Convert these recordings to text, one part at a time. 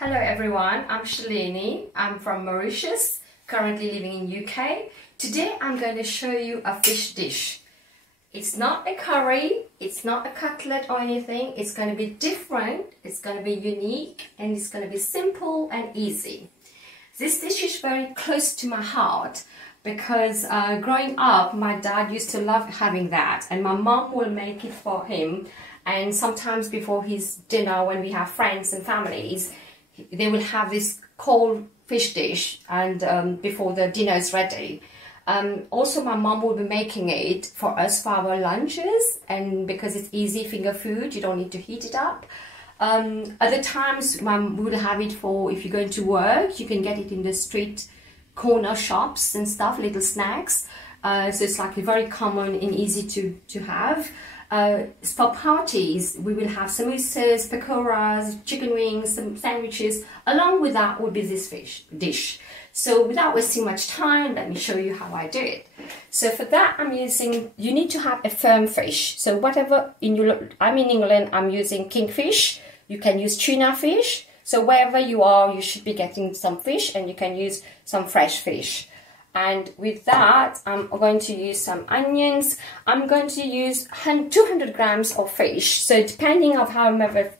Hello everyone, I'm Shalini. I'm from Mauritius, currently living in UK. Today I'm going to show you a fish dish. It's not a curry, it's not a cutlet or anything. It's going to be different, it's going to be unique, and it's going to be simple and easy. This dish is very close to my heart because growing up my dad used to love having that, and my mom will make it for him, and sometimes before his dinner when we have friends and families they will have this cold fish dish, and before the dinner is ready. Also my mom will be making it for us for our lunches, and because it's easy finger food, you don't need to heat it up. Other times mom will have it for if you're going to work, you can get it in the street corner shops and stuff, little snacks. So it's like very common and easy to have. For parties, we will have samosas, pakoras, chicken wings, some sandwiches. Along with that will be this fish dish. So without wasting much time, let me show you how I do it. So for that, you need to have a firm fish. So whatever, I'm in England, I'm using Kingfish. You can use tuna fish. So wherever you are, you should be getting some fish, and you can use some fresh fish. And with that, I'm going to use some onions. I'm going to use 200 grams of fish. So depending on how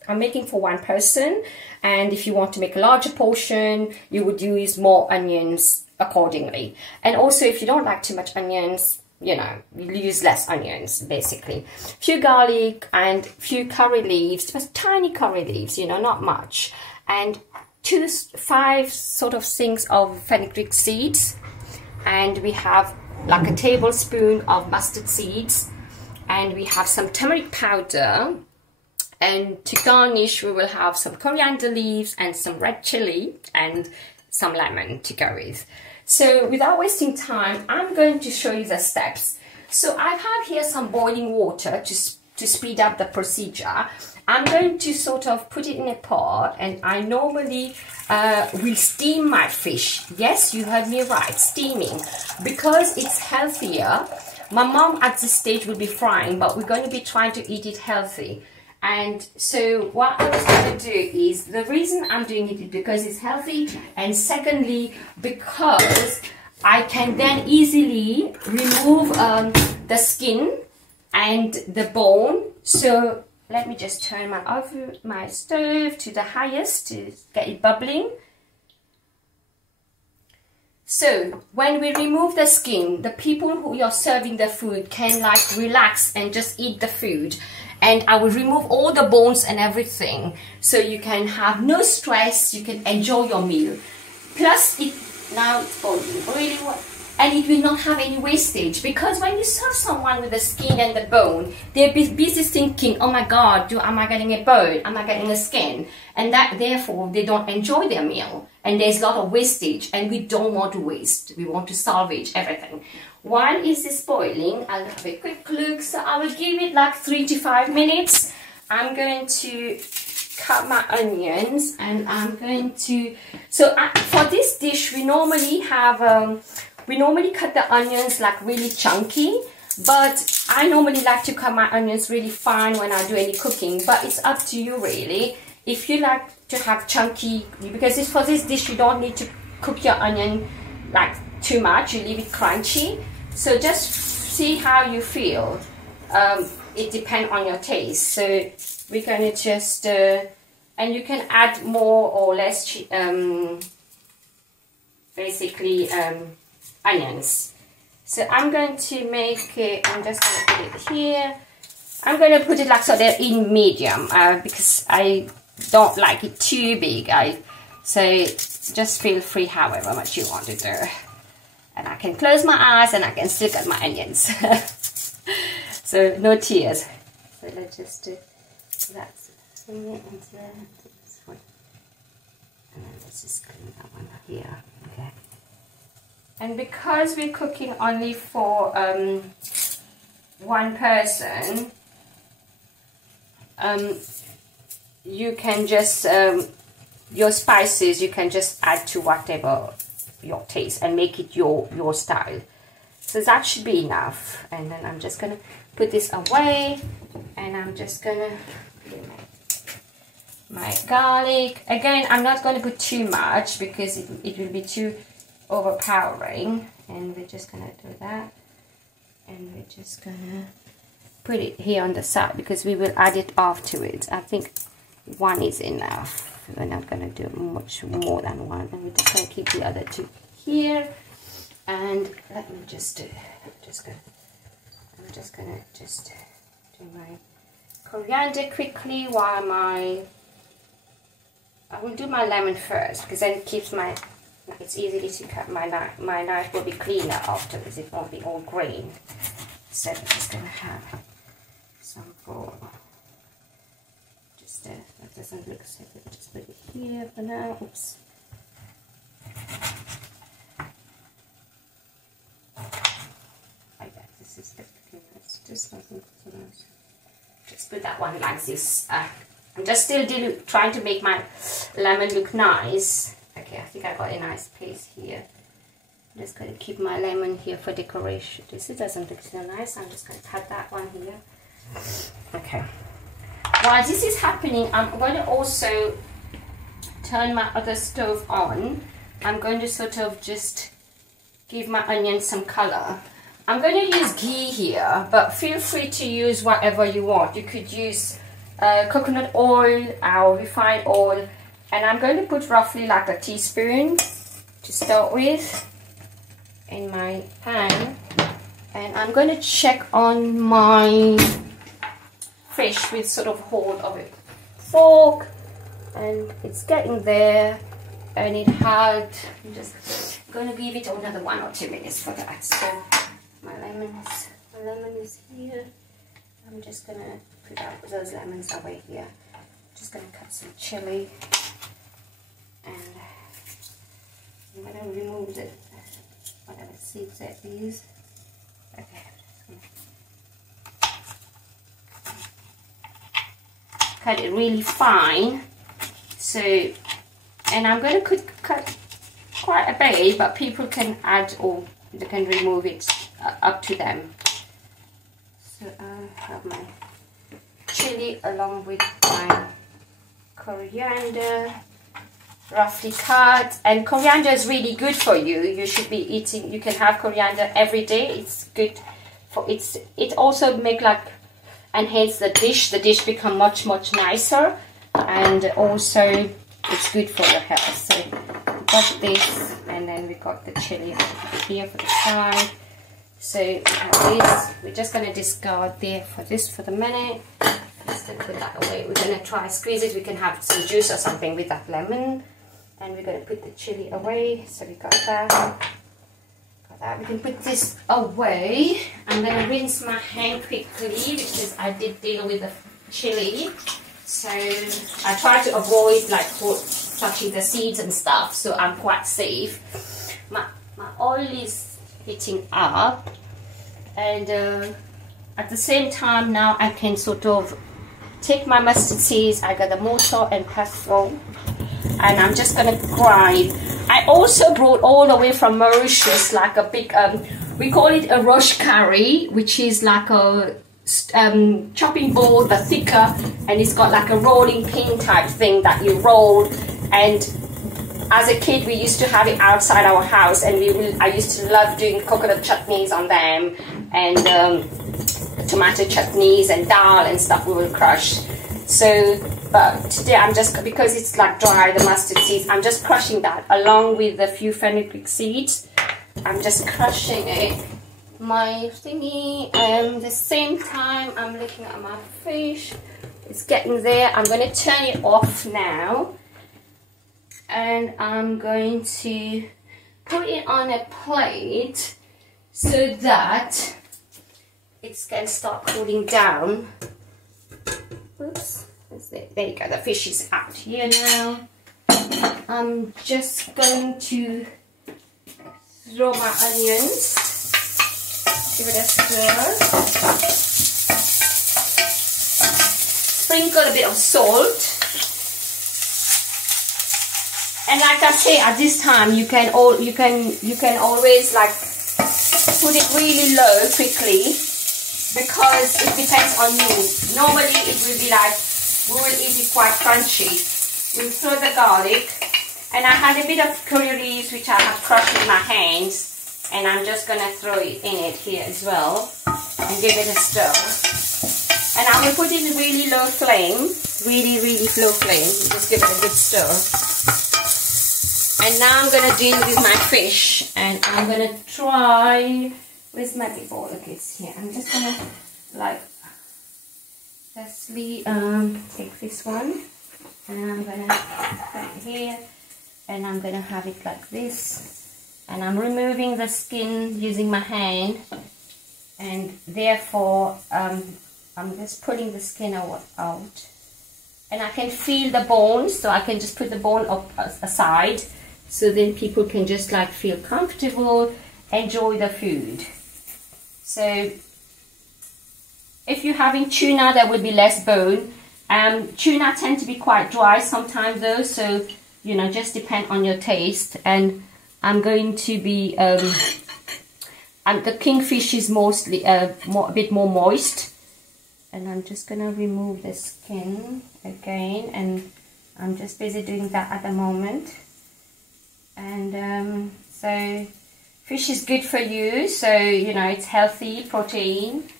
I'm making for one person, and if you want to make a larger portion, you would use more onions accordingly. And also if you don't like too much onions, you use less onions basically. Few garlic and few curry leaves, just tiny curry leaves, not much. And 5 sort of things of fenugreek seeds. And we have like a tablespoon of mustard seeds, and we have some turmeric powder, and to garnish we will have some coriander leaves and some red chili and some lemon to go with. So without wasting time, I'm going to show you the steps. So I have here some boiling water to speed up the procedure. I'm going to sort of put it in a pot, and I normally will steam my fish. Yes, you heard me right, steaming, because it's healthier. My mom at this stage will be frying, but we're going to be trying to eat it healthy. And so what I was going to do is, the reason I'm doing it is because it's healthy, and secondly because I can then easily remove the skin and the bone. So let me just turn my stove to the highest to get it bubbling. So when we remove the skin, the people who you're serving the food can like relax and just eat the food. And I will remove all the bones and everything, so you can have no stress, you can enjoy your meal. Plus now it's boiling really well. And it will not have any wastage, because when you serve someone with the skin and the bone, they'll be busy thinking, oh my god, am I getting a bone, am I getting a skin? And that therefore they don't enjoy their meal, and there's a lot of wastage, and we don't want to waste, we want to salvage everything. While is this boiling, I'll have a quick look. So I will give it like 3 to 5 minutes. I'm going to cut my onions, and I'm going to, for this dish we normally have we normally cut the onions like really chunky, but I normally like to cut my onions really fine when I do any cooking, but it's up to you really. If you like to have chunky, because for this dish you don't need to cook your onion like too much, you leave it crunchy. So just see how you feel. It depends on your taste. So we're going to just, and you can add more or less basically onions. So I'm going to make it, I'm just going to put it here. I'm going to put it like so they're in medium, because I don't like it too big. So just feel free however much you want to do. And I can close my eyes and I can still cut my onions. So no tears. So let's just do that. And then let's just clean that one here. Okay. And because we're cooking only for one person, you can just, your spices, you can just add to whatever your taste and make it your style. So that should be enough. And then I'm just going to put this away, and I'm just going to put my my garlic. Again, I'm not going to put too much because it will be too overpowering. And we're just going to do that. And we're just going to put it here on the side because we will add it afterwards. I think one is enough. We're not going to do much more than one. And we're just going to keep the other two here. And let me just do, I'm just going to do my coriander quickly while I will do my lemon first because then it keeps it's easy to cut. My knife will be cleaner afterwards, it won't be all green. So I'm just going to have some for, that doesn't look so good, just put it here for now. Oops. Like that, this is it. Just doesn't look so nice. Just put that one like this. I'm just still trying to make my lemon look nice. Okay, I think I got a nice place here. I'm just going to keep my lemon here for decoration. This doesn't look so nice. I'm just going to cut that one here. Okay. While this is happening, I'm going to also turn my other stove on. I'm going to sort of just give my onions some color. I'm going to use ghee here, but feel free to use whatever you want. You could use coconut oil or refined oil, and I'm going to put roughly like a teaspoon to start with in my pan, and I'm going to check on my fish with sort of hold of a fork, and it's getting there, and it had, I'm just going to give it another 1 or 2 minutes for that. So my lemon is here. I'm just going to put out those lemons away here. Just going to cut some chili, and I'm going to remove the whatever seeds that these. Okay. Cut it really fine. So, and I'm going to cut quite a bit, but people can add or they can remove it up to them. So I have my chili along with my coriander, roughly cut. And coriander is really good for you. You should be eating. You can have coriander every day. It's good for it also make like enhance the dish become much nicer, and also it's good for your health. So we got this, and then we got the chili here for the side. So we have this. We're just going to discard there for this for the minute. Just to put that away. We're going to try squeeze it. We can have some juice or something with that lemon, and we're going to put the chili away. So we got that. We can put this away. I'm going to rinse my hand quickly because I did deal with the chili. So I try to avoid like touching the seeds and stuff, so I'm quite safe. My oil is heating up, and at the same time now I can sort of take my mustard seeds. I got the mortar and pestle, and I'm just going to grind. I also brought all the way from Mauritius like a big, we call it a rush curry, which is like a chopping board but thicker, and it's got like a rolling pin type thing that you roll. And as a kid we used to have it outside our house, and I used to love doing coconut chutneys on them, and tomato chutneys and dal and stuff we will crush. So but today I'm just, because it's like dry, the mustard seeds, I'm just crushing that along with a few fenugreek seeds. I'm just crushing it, my thingy, and the same time I'm looking at my fish. It's getting there. I'm going to turn it off now, and I'm going to put it on a plate so that it can start cooling down. Oops. There you go, the fish is out here now. I'm just going to throw my onions, give it a stir, sprinkle a bit of salt, and like I say, at this time you can always like put it really low quickly, because it depends on you. Normally it will be like, we will eat it quite crunchy, we'll throw the garlic. And I had a bit of curry leaves which I have crushed with my hands, and I'm just going to throw it in it here as well and give it a stir. And I will put it in really low flame, really low flame, just give it a good stir. And now I'm going to deal with my fish, and I'm going to try, where's my big bowl? Okay, it's here. I'm just going to like justly take this one, and I'm going to put it here. And I'm going to have it like this, and I'm removing the skin using my hand, and therefore I'm just pulling the skin out, and I can feel the bones, so I can just put the bone up aside, so then people can just like feel comfortable, enjoy the food. So if you're having tuna, there will be less bone. Tuna tend to be quite dry sometimes though, so you know, just depend on your taste. And I'm going to be the kingfish is mostly a bit more moist, and I'm just gonna remove the skin again, and I'm just busy doing that at the moment. And so fish is good for you, so you know, it's healthy protein.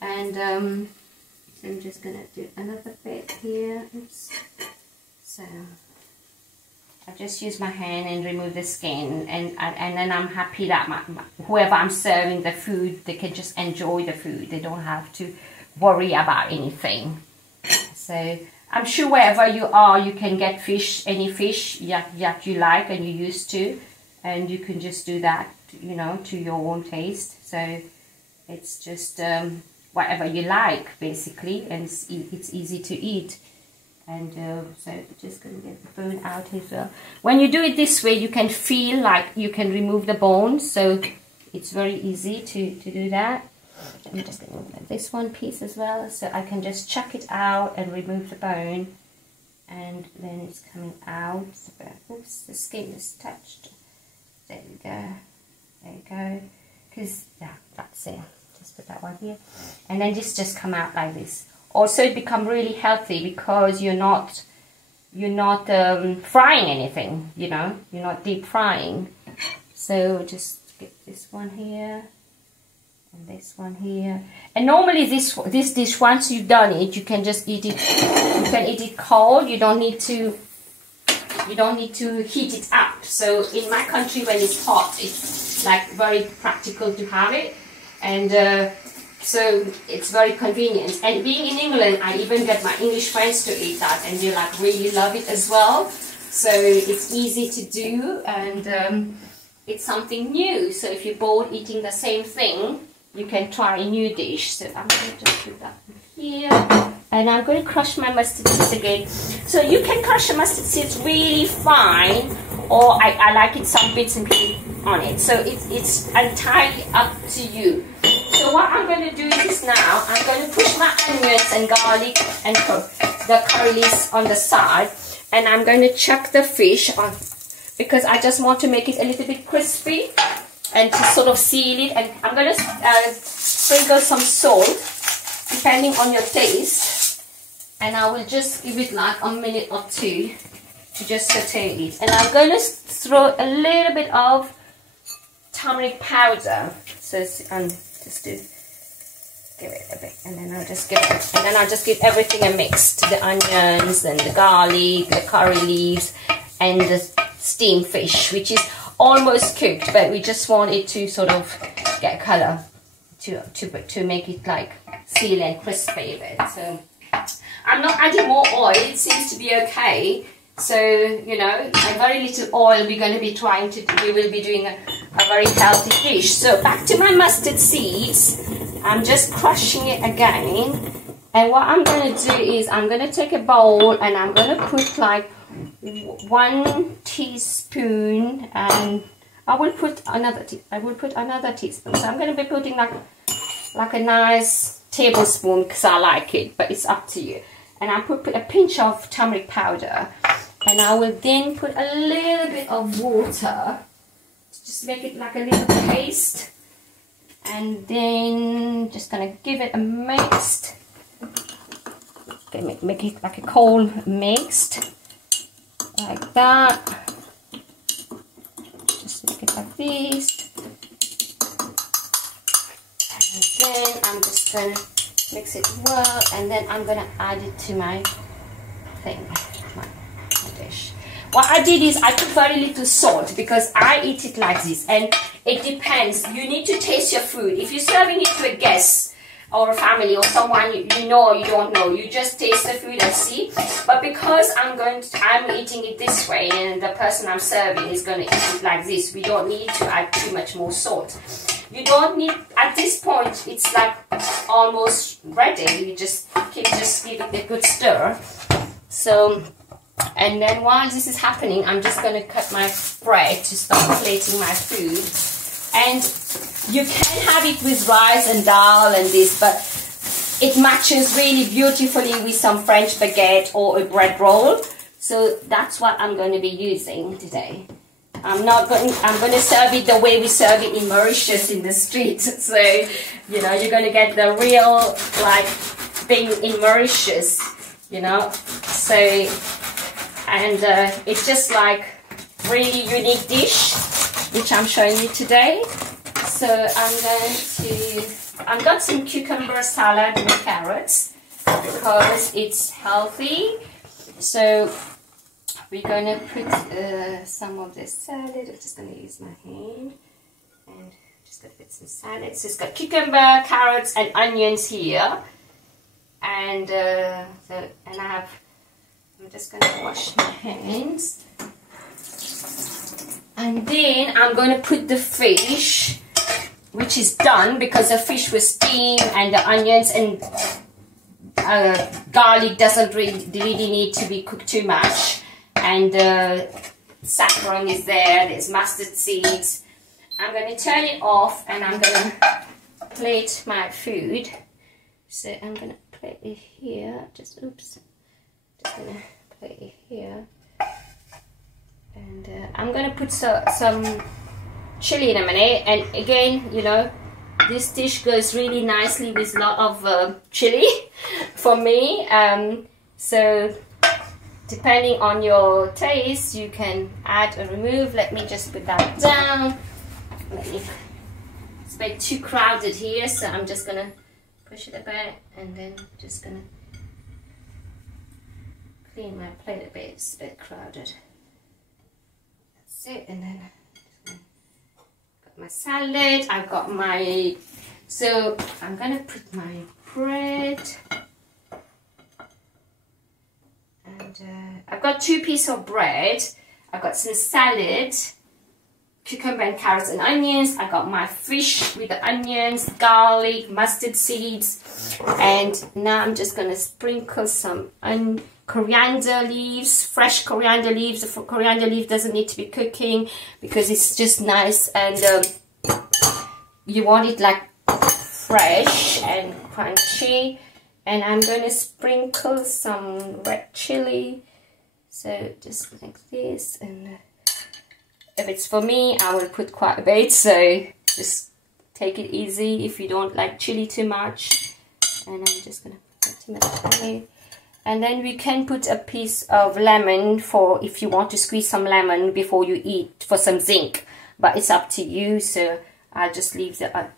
And so I'm just gonna do another bit here. Oops. So I just use my hand and remove the skin, and then I'm happy that whoever I'm serving the food, they can just enjoy the food. They don't have to worry about anything. So I'm sure wherever you are, you can get fish, any fish that you like and you're used to, and you can just do that, you know, to your own taste. So it's just whatever you like, basically, and it's easy to eat. And so just going to get the bone out as well. When you do it this way, you can feel like you can remove the bones, so it's very easy to do that. I'm just going to remove this one piece as well, so I can just chuck it out and remove the bone, and then it's coming out. Oops, the skin is touched. There we go. There you go. Because yeah, that's it. Just put that one here, and then just come out like this. Also, it become really healthy because you're not frying anything, you know, you're not deep frying. So just get this one here and this one here. And normally this dish, once you've done it, you can just eat it. You can eat it cold. You don't need to heat it up. So in my country, when it's hot, it's like very practical to have it, and so it's very convenient. And being in England, I even get my English friends to eat that, and they like really love it as well. So it's easy to do, and it's something new. So if you're bored eating the same thing, you can try a new dish. So I'm going to just put that here, and I'm going to crush my mustard seeds again. So you can crush the mustard seeds really fine, or I like it some bits and pieces on it. So it's entirely up to you. So what I'm going to do is now, I'm going to push my onions and garlic and the curry leaves on the side, and I'm going to chuck the fish on, because I just want to make it a little bit crispy and to sort of seal it. And I'm going to sprinkle some salt, depending on your taste, and I will just give it like a minute or two to just saute it. And I'm going to throw a little bit of turmeric powder, so just to give it a bit, and then I'll just give everything a mix, to the onions and the garlic, the curry leaves, and the steamed fish, which is almost cooked, but we just want it to sort of get color to make it like seal and crispy a bit. So I'm not adding more oil. It seems to be okay. So, you know, a very little oil we will be doing a very healthy dish. So back to my mustard seeds. I'm just crushing it again. And what I'm going to do is I'm going to take a bowl, and I'm going to put like 1 teaspoon, and I will put another teaspoon. So I'm going to be putting like a nice tablespoon, because I like it, but it's up to you. And I put a pinch of turmeric powder. And I will then put a little bit of water to just make it like a little paste. And then just gonna give it a mixed. Okay, make it like a cold mixed. like that. Just make it like this. And then I'm just going to mix it well, and then I'm going to add it to my thing, my dish. What I did is I put very little salt because I eat it like this, and it depends. You need to taste your food. If you're serving it to a guest or a family or someone you know or you don't know, you just taste the food and see. But because I'm eating it this way, and the person I'm serving is going to eat it like this, we don't need to add too much more salt. You don't need, at this point, it's like almost ready. You just give it a good stir. So, and then while this is happening, I'm just going to cut my bread to start plating my food. And you can have it with rice and dal and this, but it matches really beautifully with some French baguette or a bread roll. So that's what I'm going to be using today. I'm going to serve it the way we serve it in Mauritius in the street. So, you know, you're going to get the real, like, thing in Mauritius, you know. So, and it's just like really unique dish, which I'm showing you today. So I've got some cucumber salad with carrots because it's healthy. So we're going to put some of this salad. I'm just going to use my hand and just going to put some salad. So it's got cucumber, carrots, and onions here. And I'm just going to wash my hands. And then I'm going to put the fish, which is done because the fish was steamed, and the onions and garlic doesn't really need to be cooked too much. And saffron is there, there's mustard seeds. I'm going to turn it off and I'm going to plate my food. So I'm going to plate it here, just going to plate it here. And I'm going to put some chili in a minute. And again, you know, this dish goes really nicely with a lot of chili for me. So depending on your taste, you can add or remove. Let me just put that down. It's a bit too crowded here, so I'm just going to push it a bit and then just going to clean my plate a bit. It's a bit crowded. That's it. And then got my salad. I've got my... So I'm going to put my bread. And I've got 2 pieces of bread. I've got some salad, cucumber and carrots and onions. I got my fish with the onions, garlic, mustard seeds. And now I'm just going to sprinkle some coriander leaves, fresh coriander leaves. The coriander leaf doesn't need to be cooking because it's just nice, and you want it like fresh and crunchy. And I'm going to sprinkle some red chili, so just like this. And if it's for me, I will put quite a bit, so just take it easy if you don't like chili too much. And I'm just going to put it away. And then we can put a piece of lemon for if you want to squeeze some lemon before you eat for some zinc, but it's up to you. So I'll just leave the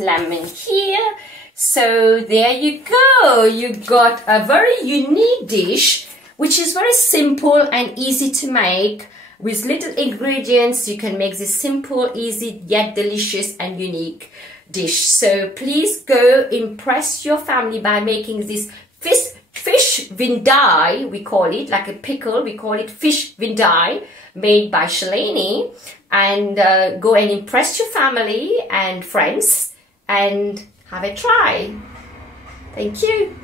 lemon here. So there you go. You got a very unique dish, which is very simple and easy to make. With little ingredients, you can make this simple, easy, yet delicious and unique dish. So please go impress your family by making this fish Vindaye, we call it, like a pickle. We call it fish Vindaye, made by Shalini. And go and impress your family and friends and have a try. Thank you.